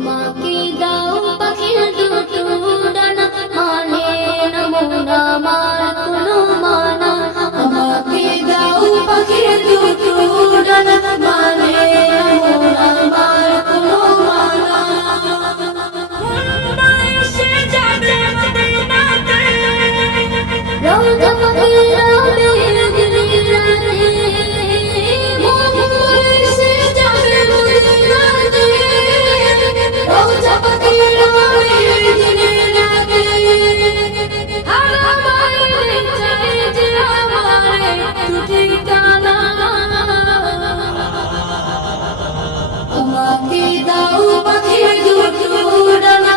আমাকে দাও পাখির দুটো ডানা, মানে না মন আমার কোনো মানা। আমাকে দাও পাখির দুটো ডানা, মানে না মন আমার কোনো মানা। মুন্না এসে যাবে মদিনাতে, রওজা পাখিরা বেগনি রাতে। মুন্না এসে যাবে মদিনাতে, রওজা পাখিরা বেগনি রাতে। হারা বাইরে চাই যে আমারে তু ঠিকানা। আমাকে দাও পাখির দুটো ডানা,